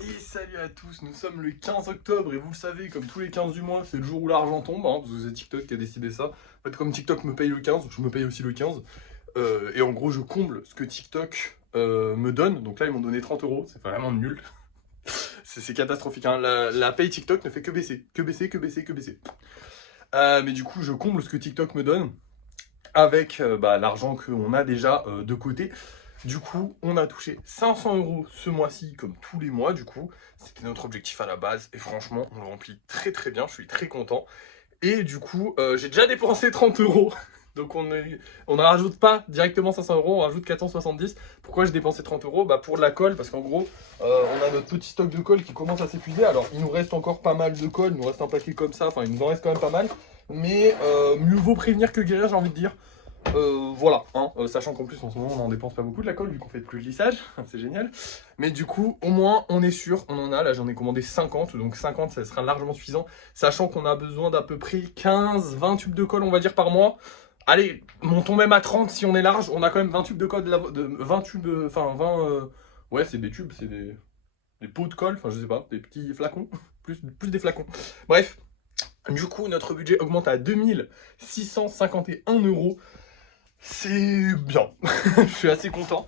Et salut à tous, nous sommes le 15 octobre et vous le savez, comme tous les 15 du mois, c'est le jour où l'argent tombe, hein, parce que c'est TikTok qui a décidé ça. En fait, comme TikTok me paye le 15, je me paye aussi le 15. Et en gros, je comble ce que TikTok me donne. Donc là, ils m'ont donné 30 euros, c'est vraiment nul. C'est catastrophique, hein. La paye TikTok ne fait que baisser, que baisser, que baisser, que baisser. Mais du coup, je comble ce que TikTok me donne avec l'argent qu'on a déjà de côté. Du coup, on a touché 500 euros ce mois-ci, comme tous les mois, du coup. C'était notre objectif à la base, et franchement, on le remplit très très bien, je suis très content. Et du coup, j'ai déjà dépensé 30 euros. Donc on ne rajoute pas directement 500 euros, on rajoute 470. Pourquoi j'ai dépensé 30 euros? Bah pour de la colle, parce qu'en gros, on a notre petit stock de colle qui commence à s'épuiser. Alors il nous reste encore pas mal de colle, il nous reste un paquet comme ça, enfin il nous en reste quand même pas mal. Mais mieux vaut prévenir que guérir, j'ai envie de dire. Voilà, hein, sachant qu'en plus en ce moment on en dépense pas beaucoup de la colle vu qu'on fait plus de lissage, c'est génial. Mais du coup, au moins on est sûr, on en a, là j'en ai commandé 50, donc 50 ça sera largement suffisant, sachant qu'on a besoin d'à peu près 15-20 tubes de colle on va dire par mois. Allez, montons même à 30 si on est large, on a quand même 20 tubes de colle, 20 tubes, enfin 20, ouais c'est des tubes, c'est des pots de colle, enfin je sais pas, des petits flacons, plus des flacons. Bref, du coup notre budget augmente à 2651 euros. C'est bien, je suis assez content.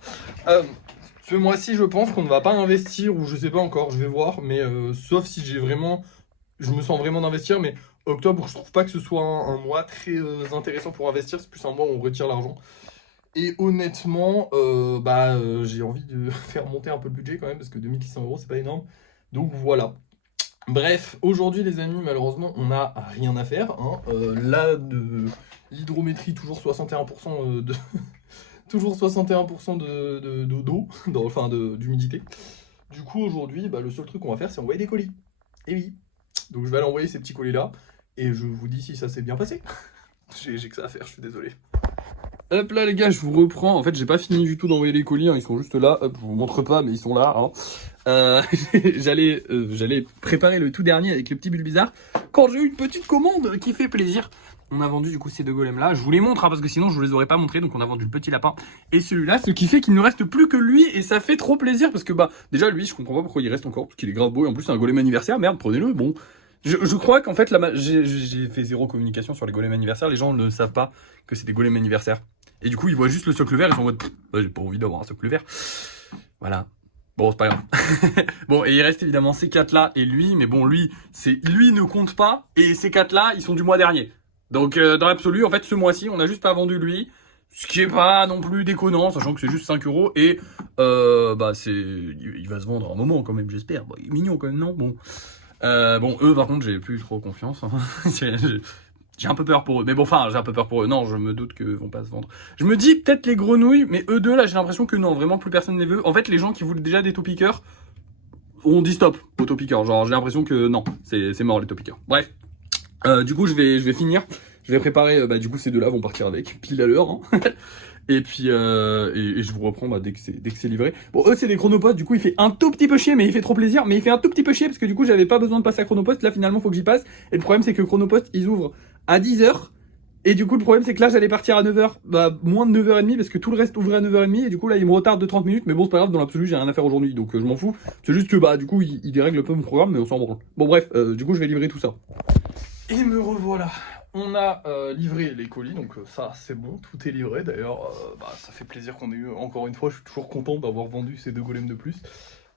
Ce mois-ci, je pense qu'on ne va pas investir, ou je sais pas encore, je vais voir, mais sauf si je me sens vraiment d'investir, mais octobre, je trouve pas que ce soit un mois très intéressant pour investir, c'est plus un mois où on retire l'argent. Et honnêtement, j'ai envie de faire monter un peu le budget quand même, parce que 2600 euros, c'est pas énorme. Donc voilà. Bref, aujourd'hui les amis, malheureusement, on n'a rien à faire, hein. Là, de l'hydrométrie, toujours 61% de... toujours 61% d'eau, enfin d'humidité. Du coup, aujourd'hui, le seul truc qu'on va faire, c'est envoyer des colis. Et oui. Donc je vais aller envoyer ces petits colis-là, et je vous dis si ça s'est bien passé. J'ai que ça à faire, je suis désolé. Hop là les gars, je vous reprends. En fait, j'ai pas fini du tout d'envoyer les colis, hein. Ils sont juste là. Hop, je vous montre pas, mais ils sont là, hein. Euh, j'allais préparer le tout dernier avec le petit bulle bizarre quand j'ai eu une petite commande qui fait plaisir. On a vendu du coup ces deux golems là. Je vous les montre, hein, parce que sinon je vous les aurais pas montrés. Donc on a vendu le petit lapin et celui-là, ce qui fait qu'il ne reste plus que lui et ça fait trop plaisir parce que déjà lui, je comprends pas pourquoi il reste encore parce qu'il est grave beau et en plus c'est un golem anniversaire. Merde, prenez-le. Bon, je crois qu'en fait j'ai fait zéro communication sur les golems anniversaires. Les gens ne savent pas que c'est des golems anniversaires. Et du coup, ils voient juste le socle vert, ils sont en mode j'ai pas envie d'avoir un socle vert. Voilà. Bon, c'est pas grave. Bon, et il reste évidemment ces quatre là et lui, mais bon, lui ne compte pas, et ces quatre là, ils sont du mois dernier. Donc, dans l'absolu, en fait, ce mois-ci, on a juste pas vendu lui, ce qui est pas non plus déconnant, sachant que c'est juste 5 euros, et il va se vendre un moment quand même, j'espère. Il est mignon quand même, non? Bon. Bon, eux, par contre, j'ai plus trop confiance, hein. J'ai un peu peur pour eux. Mais bon, enfin, j'ai un peu peur pour eux. Non, je me doute qu'ils vont pas se vendre. Je me dis peut-être les grenouilles, mais eux deux, là, j'ai l'impression que non, vraiment plus personne ne les veut. En fait, les gens qui voulaient déjà des taupiqueurs ont dit stop aux taupiqueurs. Genre, j'ai l'impression que non, c'est mort les taupiqueurs. Bref, du coup, je vais finir. Je vais préparer, du coup, ces deux-là vont partir avec, pile à l'heure, hein. Et puis, et je vous reprends dès que c'est livré. Bon, eux, c'est des chronopostes, du coup, il fait un tout petit peu chier, mais il fait trop plaisir. Mais il fait un tout petit peu chier, parce que du coup, j'avais pas besoin de passer à chronopost. Là, finalement, faut que j'y passe. Et le problème, c'est que chronopost, ils ouvrent à 10h. Et du coup, le problème, c'est que là, j'allais partir à 9h, moins de 9h30, parce que tout le reste ouvrait à 9h30. Et du coup, là, il me retarde de 30 minutes. Mais bon, c'est pas grave, dans l'absolu, j'ai rien à faire aujourd'hui. Donc, je m'en fous. C'est juste que, du coup, il dérègle un peu mon programme, mais on s'en branle. Bon, bref, du coup, je vais livrer tout ça. Et me revoilà. On a livré les colis, donc ça c'est bon, tout est livré. D'ailleurs, ça fait plaisir qu'on ait eu, encore une fois, je suis toujours content d'avoir vendu ces deux golems de plus.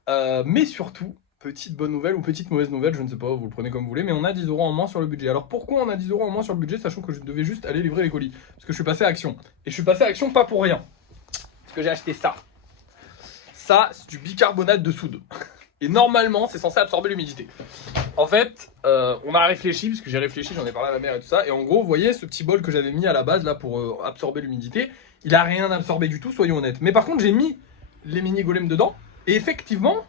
Mais surtout, petite bonne nouvelle ou petite mauvaise nouvelle, je ne sais pas, vous le prenez comme vous voulez, mais on a 10 euros en moins sur le budget. Alors pourquoi on a 10 euros en moins sur le budget, sachant que je devais juste aller livrer les colis? Parce que je suis passé à Action. Et je suis passé à Action pas pour rien. Parce que j'ai acheté ça. Ça, c'est du bicarbonate de soude. Et normalement, c'est censé absorber l'humidité. En fait, on a réfléchi, parce que j'ai réfléchi, j'en ai parlé à ma mère et tout ça. Et en gros, vous voyez, ce petit bol que j'avais mis à la base là pour absorber l'humidité, il a rien absorbé du tout, soyons honnêtes. Mais par contre, j'ai mis les mini golems dedans. Et effectivement,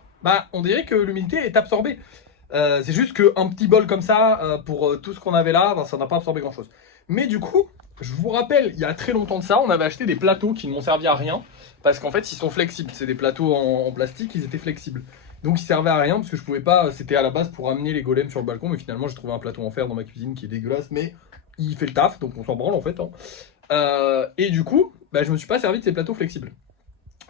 on dirait que l'humidité est absorbée. C'est juste qu'un petit bol comme ça, pour tout ce qu'on avait là, ça n'a pas absorbé grand chose. Mais du coup, je vous rappelle, il y a très longtemps de ça, on avait acheté des plateaux qui ne m'ont servi à rien. Parce qu'en fait, ils sont flexibles. C'est des plateaux en plastique, ils étaient flexibles. Donc ils servaient à rien parce que je pouvais pas, c'était à la base pour amener les golems sur le balcon, mais finalement j'ai trouvé un plateau en fer dans ma cuisine qui est dégueulasse, mais il fait le taf, donc on s'en branle en fait, hein. Et du coup, je me suis pas servi de ces plateaux flexibles.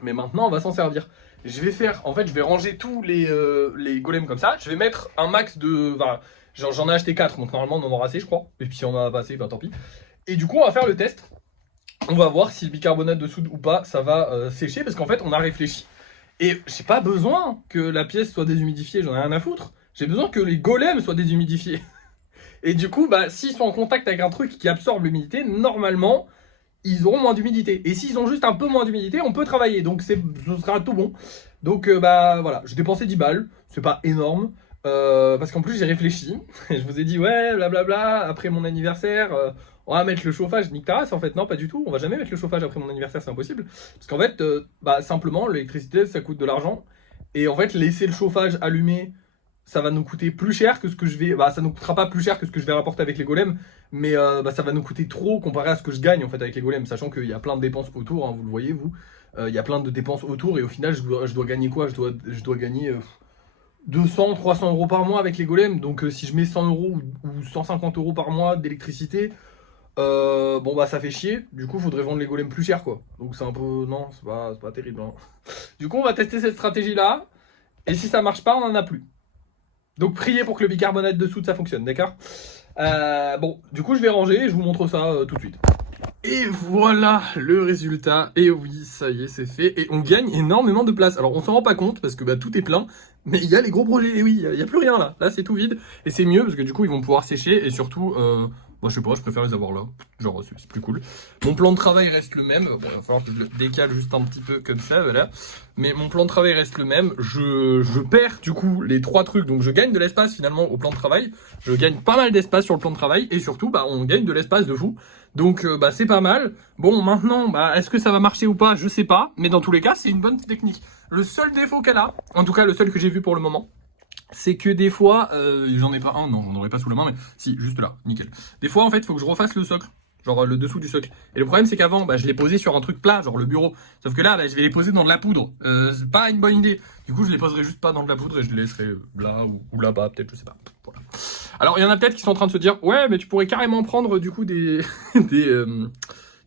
Mais maintenant on va s'en servir. je vais faire, en fait, je vais ranger tous les golems comme ça. Je vais mettre un max de, enfin, j'en ai acheté 4, donc normalement on en aura assez, je crois. Et puis si on en a pas assez, bah tant pis. Et du coup, on va faire le test. On va voir si le bicarbonate de soude ou pas, ça va sécher, parce qu'en fait, on a réfléchi. Et j'ai pas besoin que la pièce soit déshumidifiée, j'en ai rien à foutre. J'ai besoin que les golems soient déshumidifiés. Et du coup, bah, s'ils sont en contact avec un truc qui absorbe l'humidité, normalement, ils auront moins d'humidité. Et s'ils ont juste un peu moins d'humidité, on peut travailler. Donc ce sera tout bon. Donc bah voilà, j'ai dépensé 10 balles. C'est pas énorme. Parce qu'en plus j'ai réfléchi. Je vous ai dit ouais, blablabla, après mon anniversaire, on va mettre le chauffage. Nique ta race, en fait, non, pas du tout. On va jamais mettre le chauffage après mon anniversaire, c'est impossible. Parce qu'en fait, bah simplement, l'électricité, ça coûte de l'argent. Et en fait, laisser le chauffage allumé, ça va nous coûter plus cher que ce que je vais. Bah, ça nous coûtera pas plus cher que ce que je vais rapporter avec les golems, mais bah, ça va nous coûter trop comparé à ce que je gagne en fait avec les golems, sachant qu'il y a plein de dépenses autour, hein, vous le voyez, vous. Il y a plein de dépenses autour, et au final, je dois gagner quoi? Je dois gagner 200, 300 euros par mois avec les golems. Donc, si je mets 100 euros ou 150 euros par mois d'électricité, bon bah ça fait chier. Du coup, faudrait vendre les golems plus cher quoi. Donc, c'est un peu. Non, c'est pas terrible. Hein. Du coup, on va tester cette stratégie là, et si ça marche pas, on en a plus. Donc priez pour que le bicarbonate de soude ça fonctionne, d'accord? Bon, du coup je vais ranger et je vous montre ça tout de suite. Et voilà le résultat. Et oui, ça y est, c'est fait. Et on gagne énormément de place. Alors on s'en rend pas compte parce que bah, tout est plein. Mais il y a les gros projets. Et oui, il n'y a plus rien là. Là c'est tout vide. Et c'est mieux parce que du coup ils vont pouvoir sécher. Et surtout, moi je sais pas, je préfère les avoir là. Genre c'est plus cool. Mon plan de travail reste le même. Bon, il va falloir que je le décale juste un petit peu comme ça, voilà. Mais mon plan de travail reste le même. Je perds du coup les 3 trucs. Donc je gagne de l'espace finalement au plan de travail. Je gagne pas mal d'espace sur le plan de travail. Et surtout, bah, on gagne de l'espace de fou. Donc bah, c'est pas mal. Bon maintenant, bah, est-ce que ça va marcher ou pas? Je sais pas. Mais dans tous les cas, c'est une bonne technique. Le seul défaut qu'elle a, en tout cas le seul que j'ai vu pour le moment, c'est que des fois, j'en ai pas un, non, j'en aurais pas sous la main, mais si, juste là, nickel. Des fois, en fait, il faut que je refasse le socle, genre le dessous du socle. Et le problème, c'est qu'avant, bah, je l'ai posé sur un truc plat, genre le bureau. Sauf que là, bah, je vais les poser dans de la poudre. C'est pas une bonne idée. Du coup, je les poserai juste pas dans de la poudre et je les laisserai là ou là-bas, peut-être, je sais pas. Voilà. Alors, il y en a peut-être qui sont en train de se dire, ouais, mais tu pourrais carrément prendre du coup tu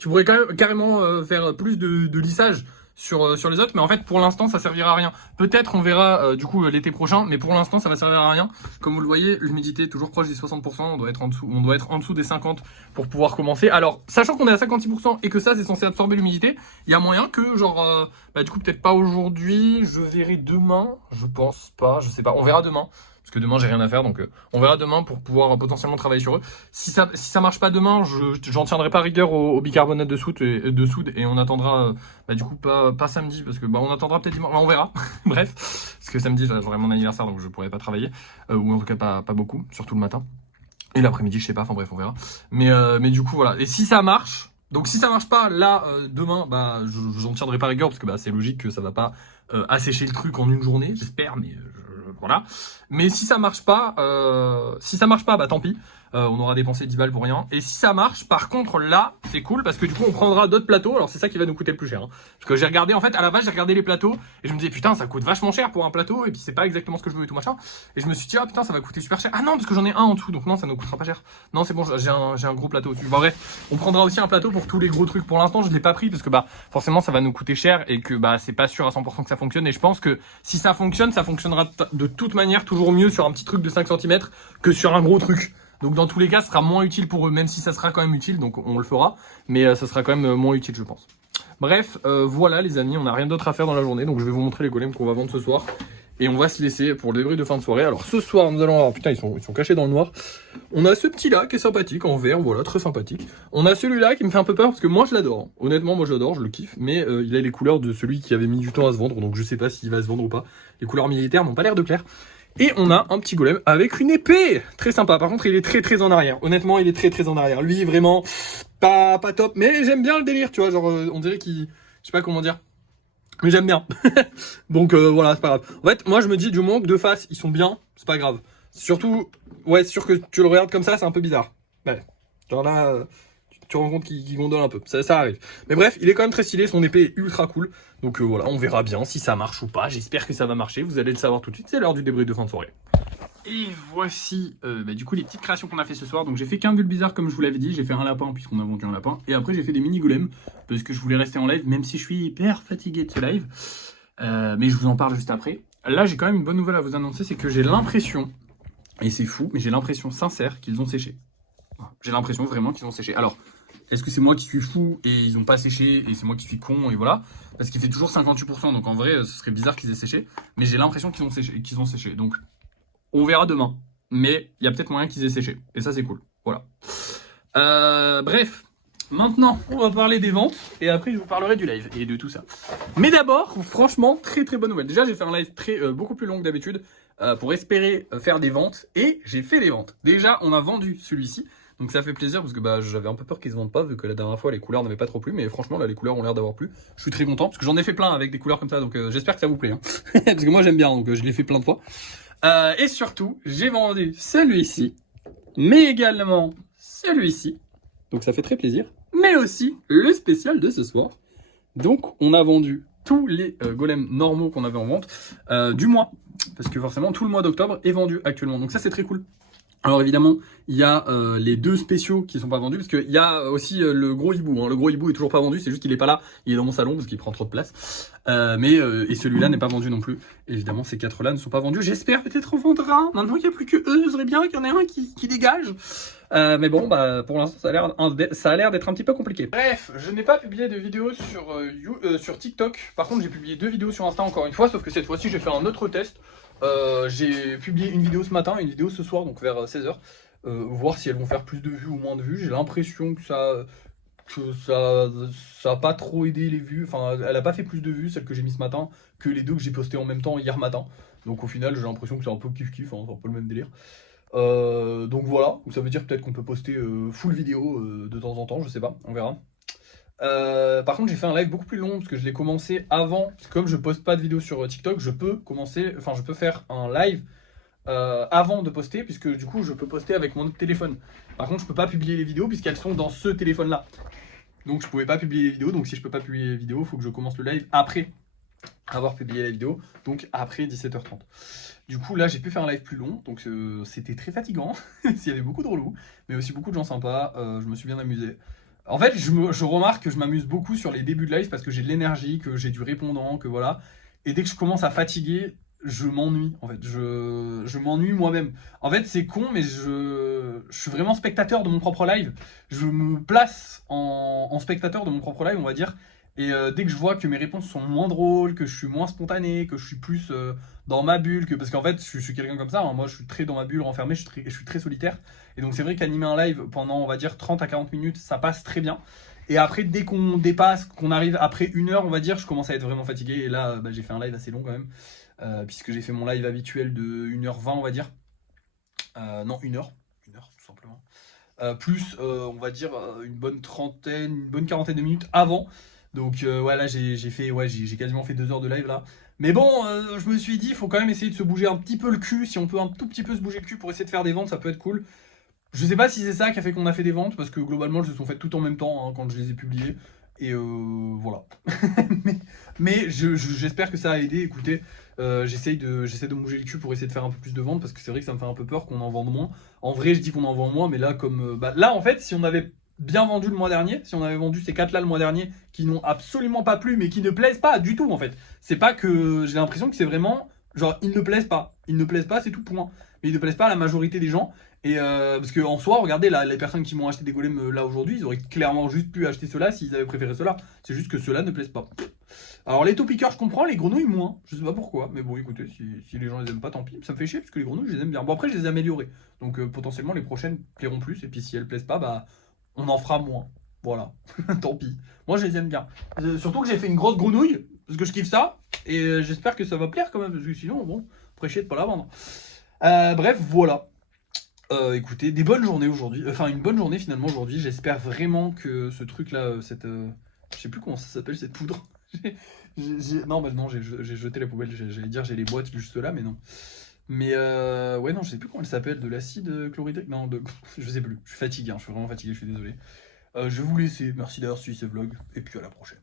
pourrais carrément faire plus de lissage sur les autres, mais en fait pour l'instant ça servira à rien. Peut-être on verra du coup l'été prochain, mais pour l'instant ça va servir à rien. Comme vous le voyez, l'humidité est toujours proche des 60%, on doit être en dessous des 50 pour pouvoir commencer. Alors sachant qu'on est à 56% et que ça c'est censé absorber l'humidité, il y a moyen que genre bah, du coup peut-être pas aujourd'hui, je verrai demain, je pense pas, je sais pas, on verra demain. Parce que demain j'ai rien à faire, donc on verra demain pour pouvoir potentiellement travailler sur eux. Si ça marche pas demain, j'en tiendrai pas rigueur au bicarbonate de soude et on attendra bah, du coup pas samedi parce que bah, on attendra peut-être dimanche, on verra. Bref, parce que samedi j'aurai mon anniversaire donc je pourrai pas travailler ou en tout cas pas beaucoup, surtout le matin et l'après-midi je sais pas. Enfin bref on verra. Mais du coup voilà. Et si ça marche. Donc si ça marche pas là demain, bah j'en tiendrai pas rigueur parce que bah c'est logique que ça va pas assécher le truc en une journée, j'espère, mais voilà. Mais si ça marche pas, bah tant pis. On aura dépensé 10 balles pour rien. Et si ça marche, par contre là, c'est cool parce que du coup on prendra d'autres plateaux. Alors c'est ça qui va nous coûter le plus cher. Hein. Parce que j'ai regardé, en fait, à la base j'ai regardé les plateaux et je me disais putain ça coûte vachement cher pour un plateau et puis c'est pas exactement ce que je veux et tout machin. Et je me suis dit ah putain ça va coûter super cher. Ah non parce que j'en ai un en dessous donc non ça nous coûtera pas cher. Non c'est bon j'ai un gros plateau au-dessus. Bon, bref, on prendra aussi un plateau pour tous les gros trucs. Pour l'instant je l'ai pas pris parce que bah forcément ça va nous coûter cher et que bah c'est pas sûr à 100% que ça fonctionne. Et je pense que si ça fonctionne, ça fonctionnera de toute manière toujours mieux sur un petit truc de 5 cm que sur un gros truc. Donc dans tous les cas, ce sera moins utile pour eux, même si ça sera quand même utile, donc on le fera, mais ça sera quand même moins utile, je pense. Bref, voilà les amis, on n'a rien d'autre à faire dans la journée, donc je vais vous montrer les golems qu'on va vendre ce soir. Et on va se laisser pour le débrief de fin de soirée. Alors ce soir, nous allons avoir... Putain, ils sont cachés dans le noir. On a ce petit-là qui est sympathique, en vert, voilà, très sympathique. On a celui-là qui me fait un peu peur, parce que moi je l'adore. Honnêtement, moi je l'adore, je le kiffe. Mais il a les couleurs de celui qui avait mis du temps à se vendre, donc je sais pas s'il va se vendre ou pas. Les couleurs militaires n'ont pas l'air de clair. Et on a un petit golem avec une épée. Très sympa. Par contre, il est très en arrière. Honnêtement, il est très en arrière. Lui, vraiment, pas top. Mais j'aime bien le délire, tu vois. Genre, on dirait qu'il... Je sais pas comment dire. Mais j'aime bien. Donc, voilà, c'est pas grave. En fait, moi, je me dis, du moment que de face, ils sont bien, c'est pas grave. Surtout, ouais, c'est sûr que tu le regardes comme ça, c'est un peu bizarre. Ouais. Genre là... tu te rends compte qu'il gondole un peu, ça arrive. Mais bref, il est quand même très stylé, son épée est ultra cool. Donc voilà, on verra bien si ça marche ou pas. J'espère que ça va marcher, vous allez le savoir tout de suite, c'est l'heure du débrief de fin de soirée. Et voici du coup les petites créations qu'on a fait ce soir. Donc j'ai fait qu'un bulle bizarre comme je vous l'avais dit, j'ai fait un lapin puisqu'on a vendu un lapin. Et après j'ai fait des mini golems parce que je voulais rester en live même si je suis hyper fatigué de ce live. Mais je vous en parle juste après. Là, j'ai quand même une bonne nouvelle à vous annoncer, c'est que j'ai l'impression, et c'est fou, mais j'ai l'impression sincère qu'ils ont séché. Voilà. J'ai l'impression vraiment qu'ils ont séché. Alors, est-ce que c'est moi qui suis fou et ils n'ont pas séché et c'est moi qui suis con et voilà? Parce qu'il fait toujours 58%, donc en vrai, ce serait bizarre qu'ils aient séché. Mais j'ai l'impression qu'ils ont séché. Donc, on verra demain. Mais il y a peut-être moyen qu'ils aient séché. Et ça, c'est cool. Voilà. Bref, maintenant, on va parler des ventes. Et après, je vous parlerai du live et de tout ça. Mais d'abord, franchement, très très bonne nouvelle. Déjà, j'ai fait un live beaucoup plus long que d'habitude pour espérer faire des ventes. Et j'ai fait des ventes. Déjà, on a vendu celui-ci. Donc ça fait plaisir parce que j'avais un peu peur qu'ils se vendent pas vu que la dernière fois les couleurs n'avaient pas trop plu, mais franchement là les couleurs ont l'air d'avoir plu. Je suis très content parce que j'en ai fait plein avec des couleurs comme ça, donc j'espère que ça vous plaît. Hein. Parce que moi j'aime bien, donc je l'ai fait plein de fois. Et surtout j'ai vendu celui-ci, mais également celui-ci, donc ça fait très plaisir. Mais aussi le spécial de ce soir. Donc on a vendu tous les golems normaux qu'on avait en vente du mois, parce que forcément tout le mois d'octobre est vendu actuellement, donc ça c'est très cool. Alors évidemment, il y a les deux spéciaux qui sont pas vendus, parce qu'il y a aussi le gros hibou. Hein. Le gros hibou est toujours pas vendu, c'est juste qu'il est pas là, il est dans mon salon parce qu'il prend trop de place. Et celui-là n'est pas vendu non plus. Évidemment, ces 4-là ne sont pas vendus. J'espère peut-être en vendre un. Maintenant qu'il n'y a plus que eux, ce serait bien qu'il y en ait un qui dégage. Mais bon, pour l'instant, ça a l'air d'être un petit peu compliqué. Bref, je n'ai pas publié de vidéo sur TikTok. Par contre, j'ai publié 2 vidéos sur Insta encore une fois, sauf que cette fois-ci, j'ai fait un autre test. J'ai publié une vidéo ce matin et une vidéo ce soir, donc vers 16h. Voir si elles vont faire plus de vues ou moins de vues. J'ai l'impression que ça a pas trop aidé les vues. Enfin, elle a pas fait plus de vues, celle que j'ai mis ce matin, que les deux que j'ai postées en même temps hier matin. Donc au final, j'ai l'impression que c'est un peu kiff-kiff, hein, c'est un peu le même délire. Donc voilà, ça veut dire peut-être qu'on peut poster full vidéo de temps en temps, je sais pas, on verra. Par contre, j'ai fait un live beaucoup plus long parce que je l'ai commencé avant. Parce que comme je poste pas de vidéos sur TikTok, je peux faire un live avant de poster, puisque du coup, je peux poster avec mon autre téléphone. Par contre, je peux pas publier les vidéos puisqu'elles sont dans ce téléphone-là. Donc, je pouvais pas publier les vidéos. Donc, si je peux pas publier les vidéos, il faut que je commence le live après avoir publié la vidéo, donc après 17h30. Du coup, là, j'ai pu faire un live plus long, donc c'était très fatigant. Il y avait beaucoup de relous, mais aussi beaucoup de gens sympas. Je me suis bien amusé. En fait, je remarque que je m'amuse beaucoup sur les débuts de live parce que j'ai de l'énergie, que j'ai du répondant, que voilà. Et dès que je commence à fatiguer, je m'ennuie, en fait. Je m'ennuie moi-même. En fait, c'est con, mais je suis vraiment spectateur de mon propre live. Je me place en spectateur de mon propre live, on va dire. Et dès que je vois que mes réponses sont moins drôles, que je suis moins spontané, que je suis plus dans ma bulle, parce qu'en fait, je suis quelqu'un comme ça. Hein. Moi, je suis très dans ma bulle, renfermé, je suis très solitaire. Et donc, c'est vrai qu'animer un live pendant, on va dire, 30 à 40 minutes, ça passe très bien. Et après, dès qu'on dépasse, qu'on arrive après 1 heure, on va dire, je commence à être vraiment fatigué. Et là, j'ai fait un live assez long quand même, puisque j'ai fait mon live habituel de 1h20, on va dire. Non, 1 heure. 1 heure, tout simplement. Plus, on va dire, une bonne quarantaine de minutes avant. Donc voilà, j'ai quasiment fait 2 heures de live là. Mais bon, je me suis dit, il faut quand même essayer de se bouger un petit peu le cul. Si on peut un tout petit peu se bouger le cul pour essayer de faire des ventes, ça peut être cool. Je sais pas si c'est ça qui a fait qu'on a fait des ventes, parce que globalement, elles se sont faites tout en même temps hein, quand je les ai publiées. Et voilà. mais j'espère que ça a aidé. Écoutez, j'essaie de me bouger le cul pour essayer de faire un peu plus de ventes, parce que c'est vrai que ça me fait un peu peur qu'on en vende moins. En vrai, je dis qu'on en vend moins, mais là, là, en fait, si on avait bien vendu le mois dernier, si on avait vendu ces 4 là le mois dernier, qui n'ont absolument pas plu, mais qui ne plaisent pas du tout, en fait. C'est pas que j'ai l'impression que c'est vraiment, genre, ils ne plaisent pas. Ils ne plaisent pas, c'est tout point. Mais ils ne plaisent pas à la majorité des gens. Et parce que en soi, regardez, là, les personnes qui m'ont acheté des golems là aujourd'hui, ils auraient clairement juste pu acheter ceux-là s'ils avaient préféré ceux-là. C'est juste que ceux-là ne plaisent pas. Alors les taupiqueurs, je comprends, les grenouilles moins. Je sais pas pourquoi, mais bon, écoutez, si les gens les aiment pas, tant pis. Ça me fait chier parce que les grenouilles, je les aime bien. Bon, après, je les ai améliorées. Donc potentiellement, les prochaines plairont plus. Et puis si elles plaisent pas, bah, on en fera moins. Voilà, tant pis. Moi, je les aime bien. Surtout que j'ai fait une grosse grenouille parce que je kiffe ça. Et j'espère que ça va plaire quand même parce que sinon, bon, prêcher de pas la vendre. Bref, voilà. Écoutez, des bonnes journées aujourd'hui. Enfin, une bonne journée finalement aujourd'hui. J'espère vraiment que ce truc-là, je sais plus comment ça s'appelle, cette poudre. Non, bah non, j'ai jeté la poubelle. J'allais dire j'ai les boîtes juste là, mais non. Mais ouais, non, je sais plus comment elle s'appelle. De l'acide chlorhydrique. Non, je sais plus. Je suis fatigué, hein, je suis vraiment fatigué, je suis désolé. Je vais vous laisser. Merci d'avoir suivi ce vlog. Et puis à la prochaine.